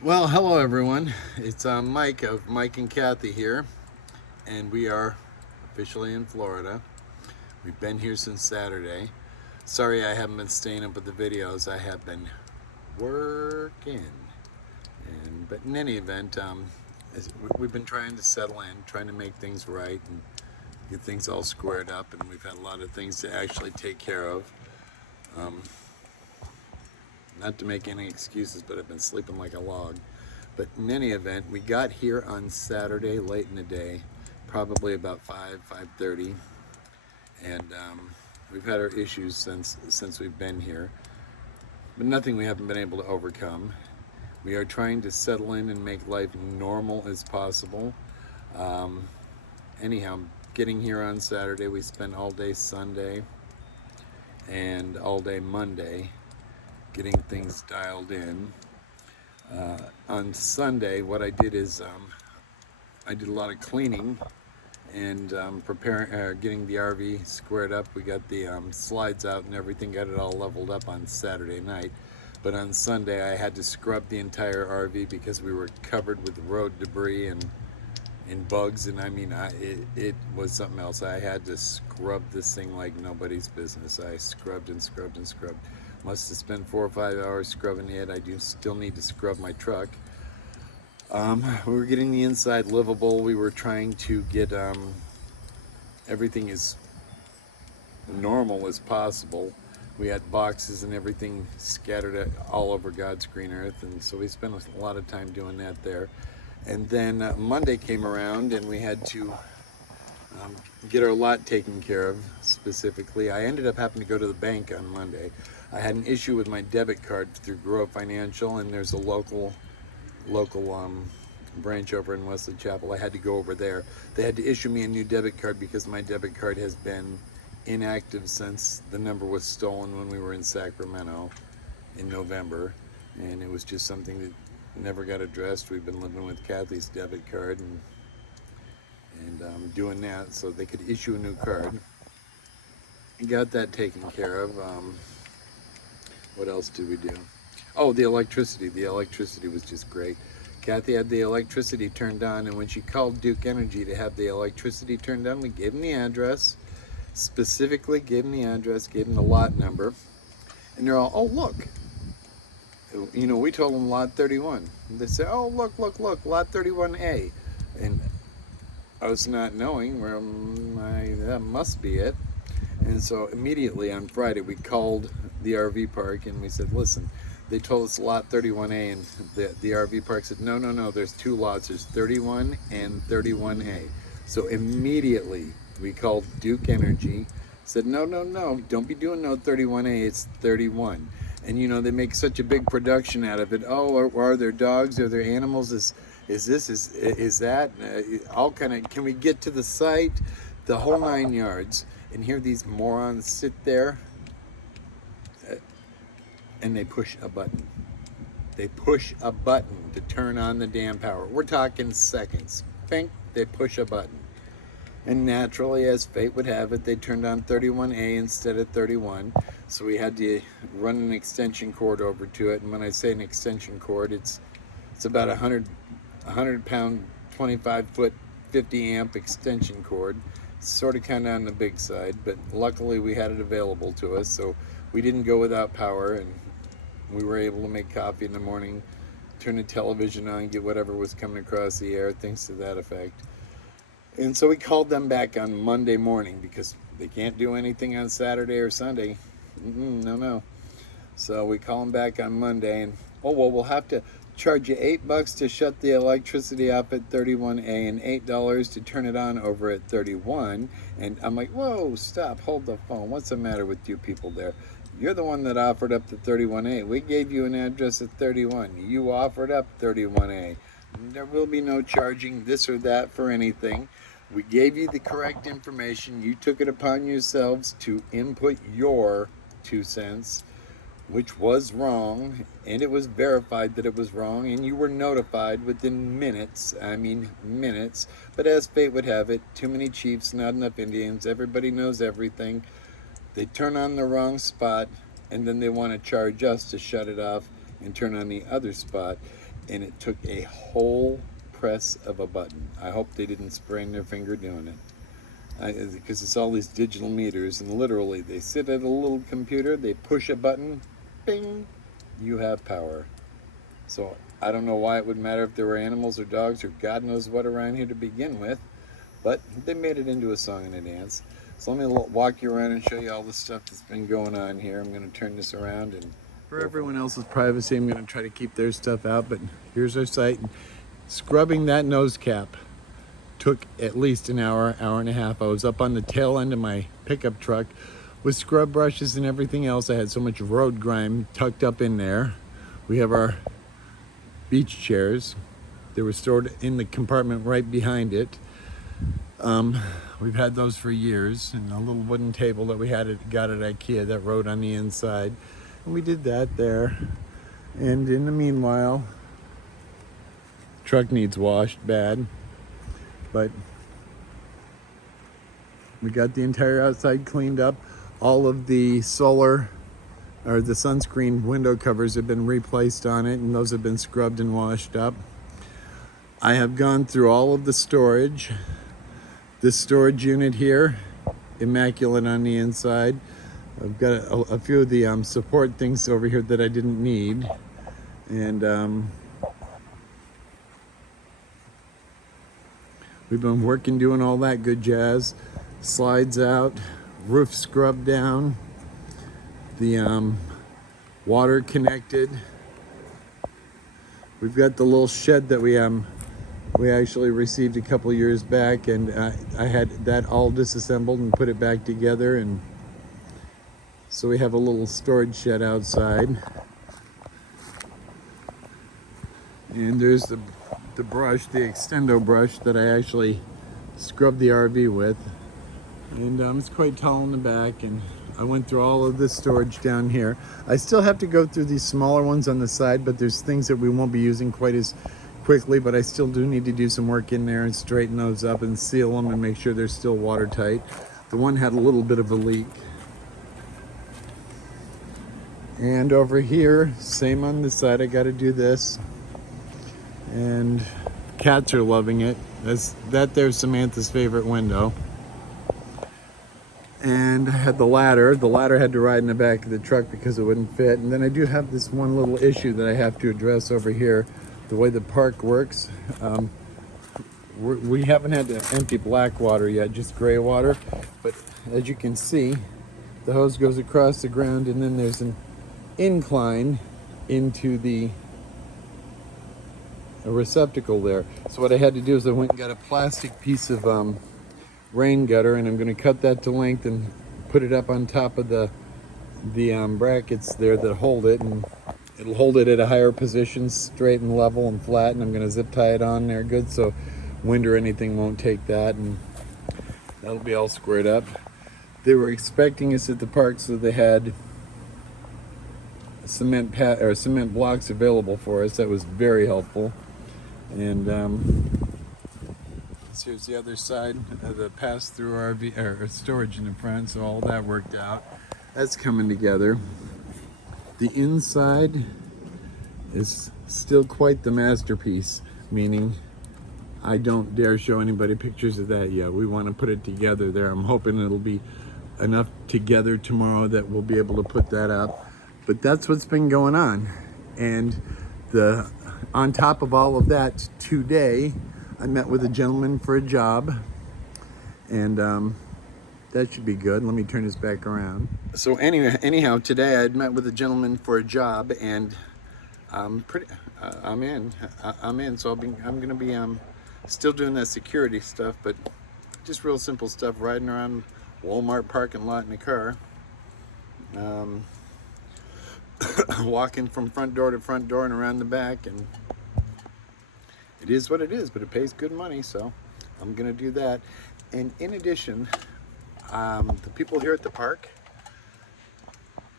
Well, hello everyone. It's Mike of Mike and Kathy here, and we are officially in Florida. We've been here since Saturday. Sorry I haven't been staying up with the videos. I have been working, but in any event, we've been trying to settle in, trying to make things right and get things all squared up, and we've had a lot of things to actually take care of. Um, Not to make any excuses, but I've been sleeping like a log. But in any event, we got here on Saturday late in the day, probably about 5:30, and we've had our issues since we've been here, but nothing we haven't been able to overcome. We are trying to settle in and make life normal as possible. Um, Anyhow, getting here on Saturday, we spent all day Sunday and all day Monday getting things dialed in. On Sunday, what I did is I did a lot of cleaning and preparing, getting the RV squared up. We got the slides out and everything, got it all leveled up on Saturday night. But on Sunday, I had to scrub the entire RV because we were covered with road debris and bugs. And I mean, it was something else. I had to scrub this thing like nobody's business. I scrubbed and scrubbed and scrubbed. Must have spent 4 or 5 hours scrubbing it. I do still need to scrub my truck. We were getting the inside livable. We were trying to get everything as normal as possible. We had boxes and everything scattered all over God's green earth, and so we spent a lot of time doing that there. And then Monday came around, and we had to um, get our lot taken care of. Specifically, I ended up having to go to the bank on Monday. I had an issue with my debit card through Grow Financial, and there's a local branch over in Wesley Chapel. I had to go over there. They had to issue me a new debit card because my debit card has been inactive since the number was stolen when we were in Sacramento in November, and it was just something that never got addressed. We've been living with Kathy's debit card and doing that so they could issue a new card. Got that taken care of. What else did we do? Oh, the electricity. The electricity was just great. Kathy had the electricity turned on, and when she called Duke Energy to have the electricity turned on, we gave them the address, specifically gave them the address, gave them the lot number, and they're all, oh, look. You know, we told them lot 31. They said, oh, look, lot 31A. And I was not knowing, well, that must be it. And so immediately on Friday, we called the RV park and we said, listen, they told us lot 31A, and the RV park said, no, there's two lots. There's 31 and 31A. So immediately we called Duke Energy, said, no, don't be doing no 31A, it's 31. And you know, they make such a big production out of it. Oh, are there dogs? Are there animals? Is that? All kind of, can we get to the site? The whole 9 yards. And here these morons sit there and they push a button. They push a button to turn on the damn power. We're talking seconds. Bink, they push a button. And naturally, as fate would have it, they turned on 31A instead of 31. So we had to run an extension cord over to it. And when I say an extension cord, it's about 100 pound, 25 foot, 50 amp extension cord. Sort of kind of on the big side, but luckily we had it available to us, so we didn't go without power, and we were able to make coffee in the morning, turn the television on, get whatever was coming across the air, things to that effect. And so we called them back on Monday morning because they can't do anything on Saturday or Sunday. No. So we call them back on Monday, and oh well, we'll have to charge you $8 to shut the electricity off at 31A and $8 to turn it on over at 31. And I'm like, whoa, stop, hold the phone. What's the matter with you people there? You're the one that offered up the 31A. We gave you an address at 31. You offered up 31A. There will be no charging this or that for anything. We gave you the correct information. You took it upon yourselves to input your 2 cents, which was wrong, and it was verified that it was wrong, and you were notified within minutes. I mean minutes. But as fate would have it, too many chiefs, not enough Indians. Everybody knows everything. They turn on the wrong spot, and then they want to charge us to shut it off and turn on the other spot. and it took a whole press of a button. I hope they didn't sprain their finger doing it, because it's all these digital meters, and literally they sit at a little computer, they push a button, bing, you have power. So I don't know why it would matter if there were animals or dogs or God knows what around here to begin with, but they made it into a song and a dance. So let me walk you around and show you all the stuff that's been going on here. I'm going to turn this around, and for everyone else's privacy, I'm going to try to keep their stuff out, but here's our site. Scrubbing that nose cap took at least an hour, hour and a half. I was up on the tail end of my pickup truck with scrub brushes and everything else. I had so much road grime tucked up in there. We have our beach chairs. They were stored in the compartment right behind it. We've had those for years, and a little wooden table that we got at IKEA that rode on the inside, and we did that there. And in the meanwhile, truck needs washed bad, but we got the entire outside cleaned up. All of the solar or the sunscreen window covers have been replaced on it, and those have been scrubbed and washed up. I have gone through all of the storage. This storage unit here, immaculate on the inside. I've got a few of the support things over here that I didn't need. And we've been working, doing all that good jazz. Slides out, roof scrubbed down, the water connected. We've got the little shed that we actually received a couple years back, and I had that all disassembled and put it back together, and so we have a little storage shed outside. And there's the brush, the Extendo brush that I actually scrubbed the RV with, and it's quite tall in the back. And I went through all of this storage down here. I still have to go through these smaller ones on the side, but there's things that we won't be using quite as quickly, but I still do need to do some work in there and straighten those up and seal them and make sure they're still watertight. The one had a little bit of a leak. And over here, same on this side, I got to do this. And cats are loving it. There's Samantha's favorite window. And I had the ladder. The ladder had to ride in the back of the truck because it wouldn't fit. And then I do have this one little issue that I have to address over here. The way the park works, we haven't had to empty black water yet, just gray water. But as you can see, the hose goes across the ground, and then there's an incline into a receptacle there. So what I had to do is I went and got a plastic piece of rain gutter, and I'm going to cut that to length and put it up on top of the brackets there that hold it, and it'll hold it at a higher position, straight and level and flat, and I'm going to zip tie it on there good so wind or anything won't take that, and that'll be all squared up. They were expecting us at the park, so they had cement blocks available for us. That was very helpful. And here's the other side of the pass-through RV or storage in the front, so all that worked out. That's coming together. The inside is still quite the masterpiece, meaning I don't dare show anybody pictures of that yet. We want to put it together there. I'm hoping it'll be enough together tomorrow that we'll be able to put that up. But that's what's been going on. And on top of all of that, today I met with a gentleman for a job, and that should be good. Let me turn this back around. So anyhow, today I had met with a gentleman for a job, and I'm in. So I'm gonna be still doing that security stuff, but just real simple stuff, riding around Walmart parking lot in a car, walking from front door to front door and around the back, and it is what it is, but it pays good money, so I'm gonna do that. And in addition, the people here at the park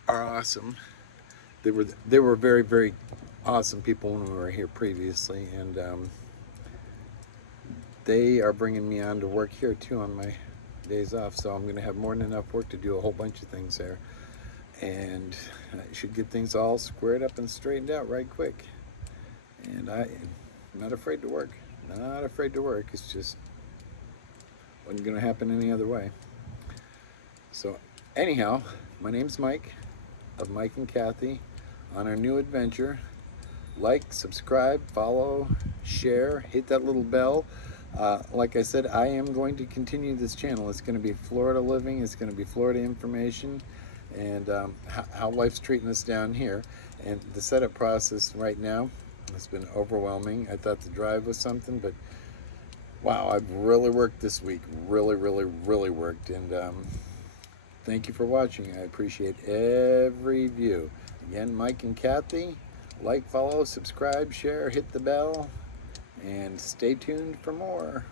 are awesome. They were very, very awesome people when we were here previously, and they are bringing me on to work here too on my days off, so I'm gonna have more than enough work to do a whole bunch of things there, and I should get things all squared up and straightened out right quick. And I'm not afraid to work. Not afraid to work. It's just wasn't going to happen any other way. So anyhow, my name's Mike of Mike and Kathy on our new adventure. Like, subscribe, follow, share, hit that little bell. Like I said, I am going to continue this channel. It's going to be Florida living. It's going to be Florida information and how life's treating us down here. And the setup process right now has been overwhelming. I thought the drive was something, but wow, I've really worked this week. Really, really, really worked. And thank you for watching. I appreciate every view. Again, Mike and Kathy. Like, follow, subscribe, share, hit the bell, and stay tuned for more.